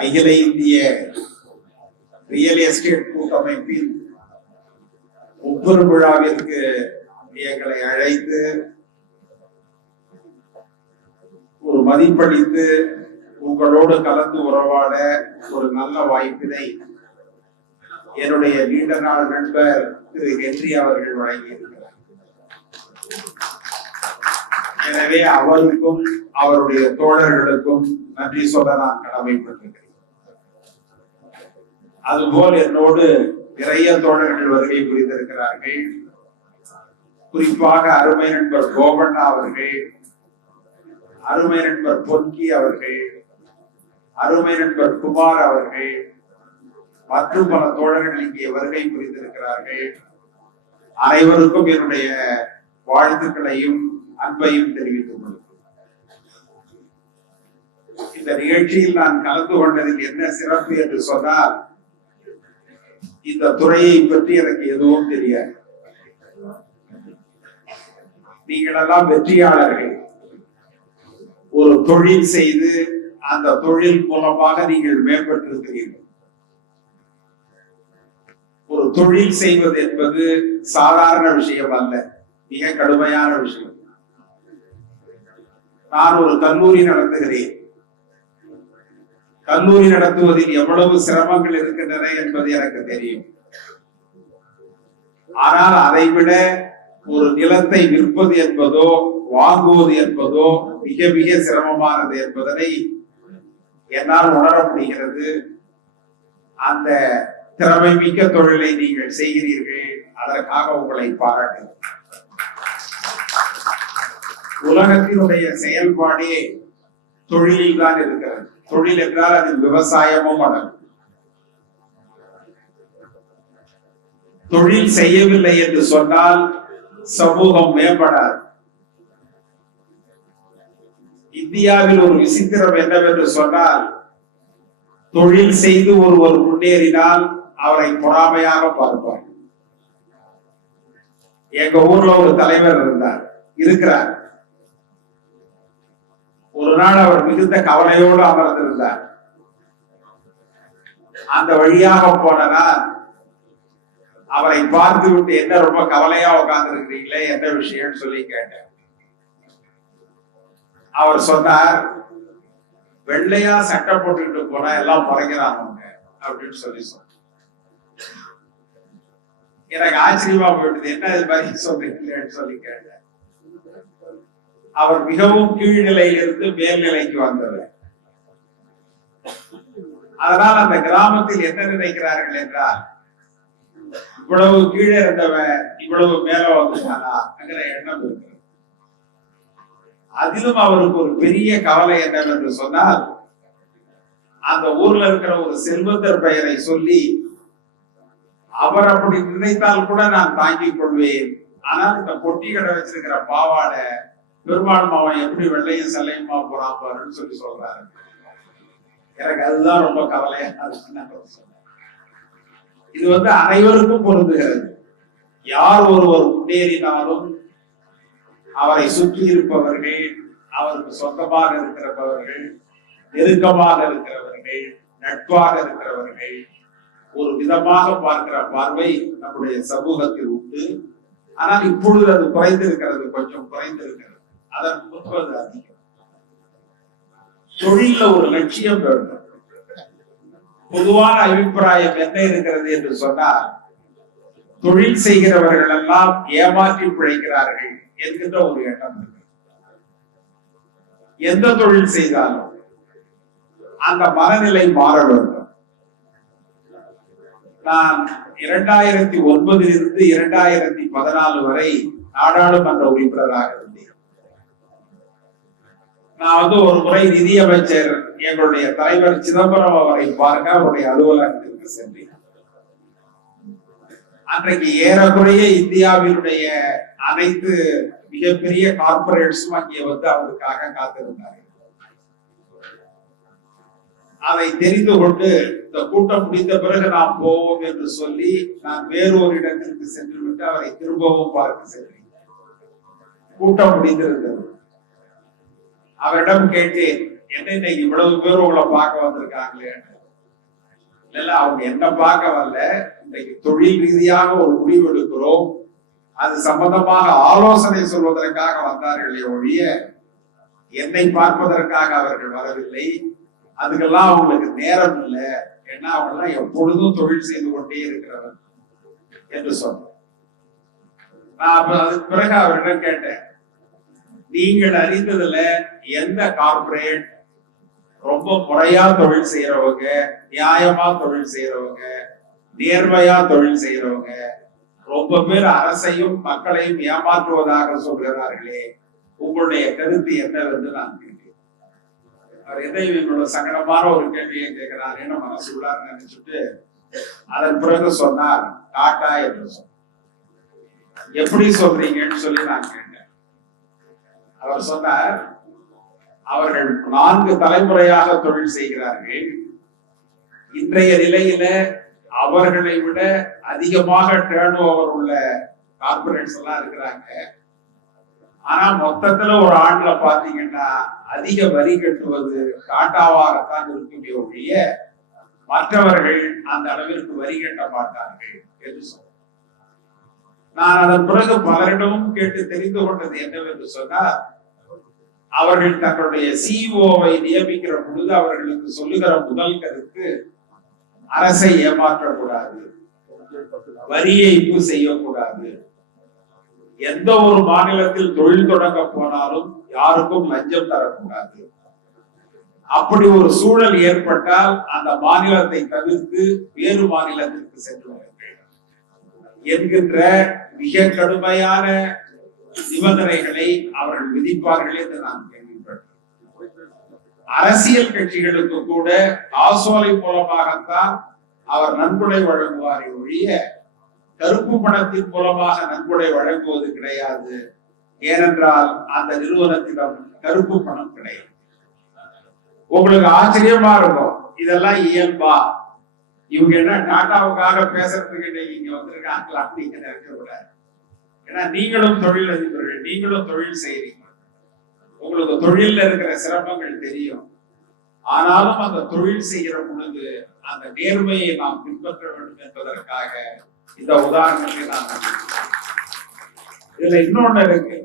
அகில இந்திய real estate கூட்டமைப்பின் ஒவ்வொரு விழாவிற்கு எங்களை அழைத்து ஒரு மதிப்பளித்து உங்களோடு கலந்து உறவாட ஒரு நல்ல வாய்ப்பினை என்னுடைய நீண்ட நாள் நண்பர் திரு ஹென்றி அவர்கள் வழங்கியிருக்கிறார். எனவே அவருக்கும் அவருடைய தோழர்களுக்கும் நன்றி சொல்ல நான் கடமைப்பட்டிருக்கிறேன். அதுபோல் என்னோடு நிறைய தோழர்கள் வருகை புரிந்திருக்கிறார்கள். குறிப்பாக அருமை நண்பர் கோபண்ணா அவர்கள், அருமை நண்பர் பொன்கி அவர்கள், அருமை நண்பர் குமார் அவர்கள் மற்றும் பல தோழர்கள் இங்கே வருகை புரிந்திருக்கிறார்கள். அனைவருக்கும் என்னுடைய வாழ்த்துக்களையும் அன்பையும் தெரிவித்துக் கொள்கிறேன். இந்த நிகழ்ச்சியில் நான் கலந்து கொண்டதில் என்ன சிறப்பு என்று சொன்னால், இந்த துறையை பற்றி எனக்கு எதுவும் தெரியாது. நீங்கள் எல்லாம் வெற்றியாளர்கள். ஒரு தொழில் செய்து அந்த தொழில் மூலமாக நீங்கள் மேம்பட்டிருக்கிறீர்கள். ஒரு தொழில் செய்வது என்பது சாதாரண விஷயம் அல்ல, மிக கடுமையான விஷயம். நான் ஒரு கல்லூரி நடத்துகிறேன். கல்லூரி நடத்துவதில் எவ்வளவு சிரமங்கள் இருக்கின்றன என்பது எனக்கு தெரியும். ஆனால் அதைவிட ஒரு நிலத்தை விற்பது என்பதோ வாங்குவது என்பதோ மிக மிக சிரமமானது என்பதனை என்னால் உணர முடிகிறது. அந்த திறமை மிக்க தொழிலை நீங்கள் செய்கிறீர்கள், அதற்காக உங்களை பாராட்டுகிறேன். உலகத்தினுடைய செயல்பாடே தொழிலில் தான் இருக்கிறது. தொழில் என்றால் அதில் விவசாயமும் அடங்கும். தொழில் செய்யவில்லை என்று சொன்னால் சமூகம் மேம்படாது. இந்தியாவில் ஒரு விசித்திரம் என்னவென்று சொன்னால், தொழில் செய்து ஒருவர் முன்னேறினால் அவரை பொறாமையாக பார்ப்பார். எங்க ஊர்ல ஒரு தலைவர் இருக்கிறார். ஒரு நாள் அவர் மிகுந்த கவலையோடு அமர்ந்திருந்தார். அந்த வழியாக போனா அவரை பார்த்து விட்டு, என்ன ரொம்ப கவலையா உட்கார்ந்து இருக்கிறீங்களே, என்ன விஷயம்னு சொல்லி கேட்டேன். அவர் சொன்னார், வெள்ளையா சட்டை போட்டுக்கிட்டு போனா எல்லாம் முறைக்கிறாங்க அப்படின்னு சொல்லி சொன்னார். எனக்கு ஆச்சரியமா போயிட்டது, என்ன இது மாதிரி சொல்றீங்களேன்னு சொல்லி கேட்டேன். அவர் மிகவும் கீழ்நிலையிலிருந்து மேல்நிலைக்கு வந்தவர். அதனால் அந்த கிராமத்தில் என்ன நினைக்கிறார்கள் என்றால், இவ்வளவு கீழே இருந்தவன் இவ்வளவு மேல வந்துட்டானா என்கிற எண்ணம் இருக்கு. அதிலும் அவருக்கு ஒரு பெரிய கவலை என்னவென்று சொன்னால், அந்த ஊர்ல இருக்கிற ஒரு செல்வந்தர் பெயரை சொல்லி, அவர் அப்படி நினைத்தால் கூட நான் தாங்கிக் கொள்வேன், ஆனால் இந்த பொட்டி கடை வச்சிருக்கிற பாவாடை பெரும்பாலும் அவன் எப்படி வெள்ளையும் செல்லையுமா போறான் பாருன்னு சொல்லி சொல்றாரு. எனக்கு அதுதான் ரொம்ப கவலையா இருக்கு. இது அனைவருக்கும் பொருந்துகிறது. யார் ஒருவர் முன்னேறினாலும் அவரை சுற்றி இருப்பவர்கள், அவருக்கு சொந்தமாக இருக்கிறவர்கள், நெருக்கமாக இருக்கிறவர்கள், நட்பாக இருக்கிறவர்கள் ஒரு விதமாக பார்க்கிற பார்வை நம்முடைய சமூகத்தில் உண்டு. ஆனால் இப்பொழுது அது குறைந்திருக்கிறது, கொஞ்சம் குறைந்திருக்கிறது. அதற்கு முன்பு அது அதிகம். தொழில ஒரு லட்சியம் வேண்டும். பொதுவான அபிப்பிராயம் என்ன இருக்கிறது என்று சொன்னால், தொழில் செய்கிறவர்கள் எல்லாம் ஏமாற்றி பிழைக்கிறார்கள் என்கின்ற ஒரு எண்ணம் இருக்கு. எந்த தொழில் செய்தாலும் அந்த மனநிலை மாற வேண்டும். நான் 2009 இருந்து 2014 வரை நாடாளுமன்ற உறுப்பினராக இருந்தேன். நான் ஒரு முறை நிதியமைச்சர் எங்களுடைய தலைவர் சிதம்பரம் அவரை பார்க்க அவருடைய அலுவலகத்திற்கு சென்றேன். அன்றைக்கு ஏறக்குறைய இந்தியாவினுடைய அனைத்து மிகப்பெரிய கார்பரேட்ஸும் அங்கே அவருக்காக காத்திருந்தார்கள். அதை தெரிந்து கொண்டு இந்த கூட்டம் முடிந்த பிறகு நாம் போவோம் என்று சொல்லி நான் வேறொரு இடத்திற்கு சென்று விட்டு அவரை திரும்பவும் பார்க்க சென்றேன். கூட்டம் முடிந்திருந்தது. அவரிடம் கேட்டேன், என்ன இன்னைக்கு இவ்வளவு பேர் உங்களை பார்க்க வந்திருக்காங்களே, இல்ல அவங்க என்ன பார்க்க வரல, இன்னைக்கு தொழில் ரீதியாக ஒரு முடிவு எடுக்கிறோம், அது சம்பந்தமாக ஆலோசனை சொல்வதற்காக வந்தார்களே ஒழிய என்னை பார்ப்பதற்காக அவர்கள் வரவில்லை. அதுக்கெல்லாம் அவங்களுக்கு நேரம் இல்லை, ஏன்னா அவங்க எப்பொழுதும் தொழில் செய்து கொண்டே இருக்கிறவர் என்று சொன்னார். நான் அதுக்கு பிறகு அவரிடம் கேட்டேன், நீங்கள் அறிந்ததுல எந்த கார்பரேட் ரொம்ப முறையா தொழில் செய்யறவங்க, நியாயமா தொழில் செய்யறவங்க, நேர்மையா தொழில் செய்யறவங்க, ரொம்ப பேர் அரசையும் மக்களையும் ஏமாற்றுவதாக சொல்கிறார்களே, உங்களுடைய கருத்து என்னவென்று நான் கேட்டேன். அவர் எதை இவ்வளவு சங்கடமான ஒரு கேள்வியை கேட்கிறார் என்ன மனசுள்ளார் நினைச்சுட்டு அதன் பிறகு சொன்னார், டாடா என்று சொன்னார். எப்படி சொல்றீங்கன்னு சொல்லி நான் கேட்டேன். அவர் சொன்னார், அவர்கள் 4 தலைமுறையாக தொழில் செய்கிறார்கள். இன்றைய நிலையில அவர்களை விட அதிகமாக டர்ன் ஓவர் உள்ள கார்பரேட்ஸ் எல்லாம் இருக்கிறாங்க. ஆனா மொத்தத்துல ஒரு ஆண்டுல பாத்தீங்கன்னா அதிக வரி கட்டுவது டாட்டாவாகத்தான் இருக்குமே ஒழிய மற்றவர்கள் அந்த அளவிற்கு வரி கட்ட மாட்டார்கள் என்று சொன்னார். நான் அதன் பிறகு பலரிடமும் கேட்டு தெரிந்து கொண்டது என்னவென்று சொன்னால், அவர்கள் தங்களுடைய சிஇஓவை நியமிக்கிற பொழுது அவர்களுக்கு சொல்லுகிற முதல் கருத்து, அரசை ஏமாற்றக்கூடாது, வரி ஏய்ப்பு செய்யக்கூடாது, எந்த ஒரு மாநிலத்தில் தொழில் தொடங்க போனாலும் யாருக்கும் லஞ்சம் தரக்கூடாது, அப்படி ஒரு சூழல் ஏற்பட்டால் அந்த மாநிலத்தை தவிர்த்து வேறு மாநிலத்திற்கு சென்று என்கின்ற மிக கடுமையான நிபந்தனைகளை அவர்கள் விதிப்பார்கள் என்று நான் கேள்விப்பட்டேன். அரசியல் கட்சிகளுக்கு கூட காசோலை மூலமாகத்தான் அவர் நன்கொடை வழங்குவாரை ஒழிய கருப்பு பணத்தின் மூலமாக நன்கொடை வழங்குவது கிடையாது. ஏனென்றால் அந்த நிறுவனத்திடம் கருப்பு பணம் கிடையாது. உங்களுக்கு ஆச்சரியமா இருக்கும், இதெல்லாம் இயல்பா, இவங்க என்ன டாட்டாவுக்காக பேசுறதுக்கு இங்க வந்திருக்காங்களா அப்படிங்க நினைக்க கூடாது. ஏன்னா நீங்களும் தொழில் அதிபர்கள், நீங்களும் தொழில் செய்றீங்க, உங்களுக்கு தொழில இருக்கிற சிரமங்கள் தெரியும். ஆனாலும் அந்த தொழில் செய்கிற பொழுது அந்த நேர்மையை நாம் பின்பற்ற வேண்டும் என்பதற்காக இந்த உதாரணத்தை நான் இதுல இன்னொன்னு இருக்கு.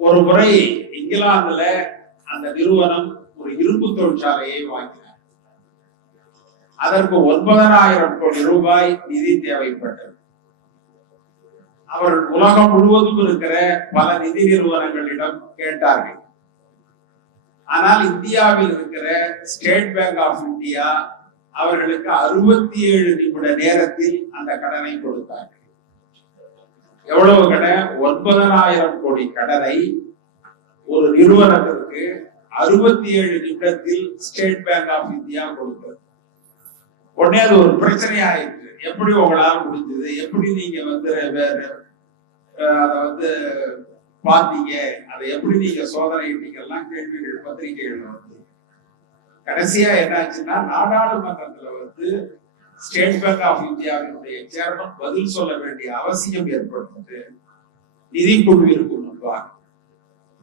ஒரு முறை இங்கிலாந்துல அந்த நிறுவனம் ஒரு இரும்பு தொழிற்சாலையை வாங்கினார். அதற்கு 9,000 கோடி ரூபாய் நிதி தேவைப்பட்டது. அவர்கள் உலகம் முழுவதும் இருக்கிற பல நிதி நிறுவனங்களிடம் கேட்டார்கள். ஆனால் இந்தியாவில் இருக்கிற ஸ்டேட் பேங்க் ஆஃப் இந்தியா அவர்களுக்கு 67 நிமிட நேரத்தில் அந்த கடனை கொடுத்தார்கள். எவ்வளவு கடன்? 9,000 கோடி கடனை ஒரு நிறுவனத்திற்கு 67 நிமிடத்தில் ஸ்டேட் பேங்க் ஆஃப் இந்தியா கொடுத்தது. உடனே அது ஒரு பிரச்சனை ஆயிடுச்சு. எப்படி உங்களால் முடிஞ்சது, எப்படி நீங்க அதை பாத்தீங்க, அதை எப்படி நீங்க சோதனையிட்டீங்கலாம் கேள்விகள் பத்திரிகைகள் வந்து கடைசியா என்னாச்சுன்னா நாடாளுமன்றத்துல ஸ்டேட் பேங்க் ஆஃப் இந்தியாவினுடைய சேர்மன் பதில் சொல்ல வேண்டிய அவசியம் ஏற்பட்டது நிதிக்குழுவிற்கு முன்பாக.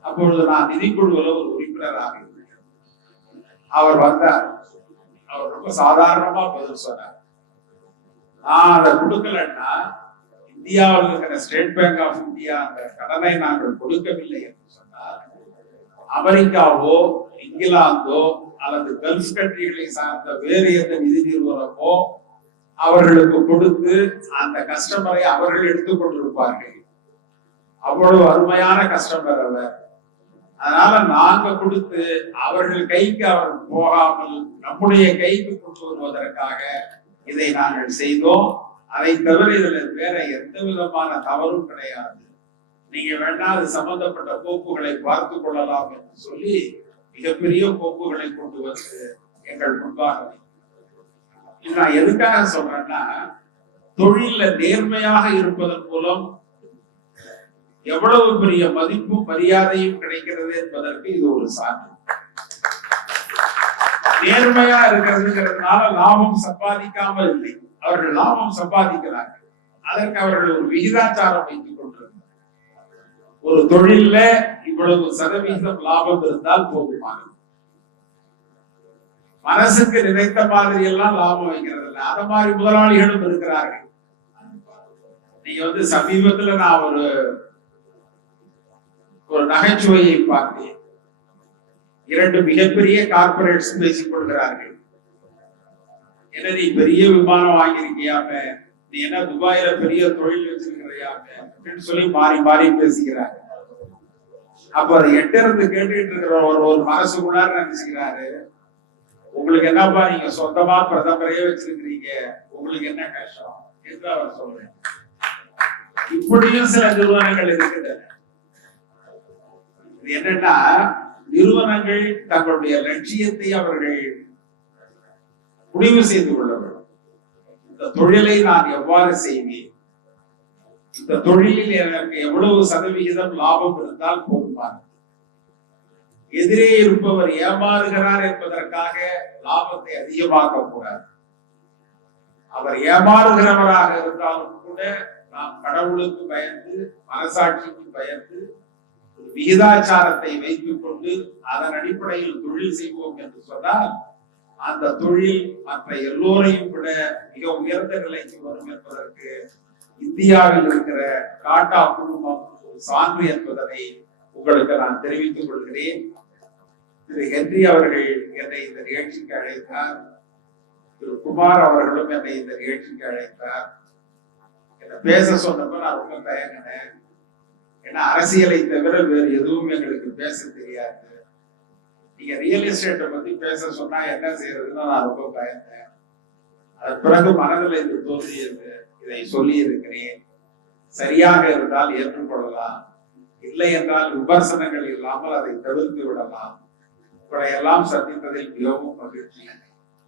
அப்பொழுது நான் நிதிக்குழுவில் ஒரு உறுப்பினராக இருக்கிறேன். அவர் வந்தார். அவர் ரொம்ப சாதாரணமா பதில் சொன்னார், நான் அதை கொடுக்கலன்னா இந்தியாவில் இருக்கிற ஸ்டேட் பேங்க் ஆஃப் இந்தியா அந்த கடனை நாங்கள் கொடுக்கவில்லை என்று சொன்னார், அமெரிக்காவோ இங்கிலாந்தோ அல்லது கல்ஃப் கண்ட்ரிகளை சார்ந்த வேறு எந்த நிதி நிறுவனமோ அவர்களுக்கு கொடுத்து அந்த கஸ்டமரை அவர்கள் எடுத்துக் கொண்டிருப்பார்கள். அவ்வளவு அருமையான கஸ்டமர் அவர். அதனால நாங்க கொடுத்து அவர்கள் கைக்கு அவர் போகாமல் நம்முடைய கைக்கு கொண்டு வருவதற்காக இதை நாங்கள் செய்தோம். அதை தவிர இதுல வேற எந்த விதமான தவறும் கிடையாது. நீங்க வேணா அது சம்பந்தப்பட்ட கோப்புகளை பார்த்து கொள்ளலாம் என்று சொல்லி மிகப்பெரிய கோப்புகளை கொண்டு வந்து எங்கள் முன்பாக. நான் எதுக்காக சொல்றேன்னா, தொழில நேர்மையாக இருப்பதன் மூலம் எவ்வளவு பெரிய மதிப்பும் மரியாதையும் கிடைக்கிறது என்பதற்கு இது ஒரு சான்று. நேர்மையா இருக்கிறதுங்கிறதுனால லாபம் சம்பாதிக்காமல் இல்லை, அவர்கள் லாபம் சம்பாதிக்கிறார்கள். அதற்கு அவர்கள் ஒரு விகிதாச்சாரம் வைத்துக் கொண்டிருக்கிறார். ஒரு தொழில்ல இவ்வளவு சதவீதம் லாபம் இருந்தால் போதுமானது. மனசுக்கு நினைத்த மாதிரி எல்லாம் லாபம் வைக்கிறது இல்லை. அத மாதிரி முதலாளிகளும் இருக்கிறார்கள். நீங்க சமீபத்துல நான் ஒரு நகைச்சுவையை பார்த்தேன். 2 மிகப்பெரிய கார்பரேட்ஸ் பேசிக் கொள்கிறார்கள். என்ன நீ பெரிய விமானம் வாங்கியிருக்கியாம, நீ என்ன துபாயில பெரிய தொழில் வச்சிருக்கிறியாம அப்படின்னு சொல்லி மாறி மாறி பேசுகிறாங்க. அப்ப அதை எட்டிருந்து கேட்டுட்டு இருக்கிற ஒரு மனசுக்குள்ளார நினைச்சுக்கிறாரு, உங்களுக்கு என்னப்பா நீங்க சொந்தமா பிரதமரையே வச்சிருக்கிறீங்க, உங்களுக்கு என்ன கஷ்டம் என்று அவர் சொல்றேன். இப்படியும் சில நிறுவனங்கள் இருக்கின்றன. இது என்னன்னா, நிறுவனங்கள் தங்களுடைய லட்சியத்தை அவர்கள் முடிவு செய்து கொள்ள வேண்டும். இந்த தொழிலை நான் எவ்வாறு செய்வேன், இந்த தொழிலில் எனக்கு எவ்வளவு சதவிகிதம் லாபம் இருந்தால் போதுமானது. எதிரே இருப்பவர் ஏமாறுகிறார் என்பதற்காக லாபத்தை அதிகமாக்க கூடாது. அவர் ஏமாறுகிறவராக இருந்தாலும் கூட நாம் கடவுளுக்கு பயந்து, மனசாட்சிக்கு பயந்து, விகிதாச்சாரத்தை வைத்துக் கொண்டு அதன் அடிப்படையில் தொழில் செய்வோம் என்று சொன்னால் அந்த தொழில் மற்ற எல்லோரையும் விட மிக உயர்ந்த நிலைக்கு வரும் என்பதற்கு இந்தியாவில் இருக்கிற டாடா குழுமம் ஒரு சான்று என்பதனை உங்களுக்கு நான் தெரிவித்துக் கொள்கிறேன். திரு ஹென்றி அவர்கள் என்னை இந்த நிகழ்ச்சிக்கு அழைத்தார். திரு குமார் அவர்களும் என்னை இந்த நிகழ்ச்சிக்கு அழைத்தார். என்ன பேச சொன்னப்ப நான் ரொம்ப தயங்கினேன். ஏன்னா அரசியலை தவிர வேறு எதுவும் எங்களுக்கு பேச தெரியாது. நீங்க ரியல் எஸ்டேட்டை பத்தி பேச சொன்னா என்ன செய்யறதுன்னு நான் ரொம்ப பயந்தேன். அதன் பிறகு மனதில் இது தோன்றியது, இதை சொல்லி இருக்கிறேன். சரியாக இருந்தால் ஏற்றுக்கொள்ளலாம், இல்லை என்றால் விமர்சனங்கள் இல்லாமல் அதை தவிர்த்து விடலாம். உங்களை எல்லாம் சந்தித்ததில் மிகவும் மகிழ்ச்சி.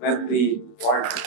நன்றி, வாழ்த்து.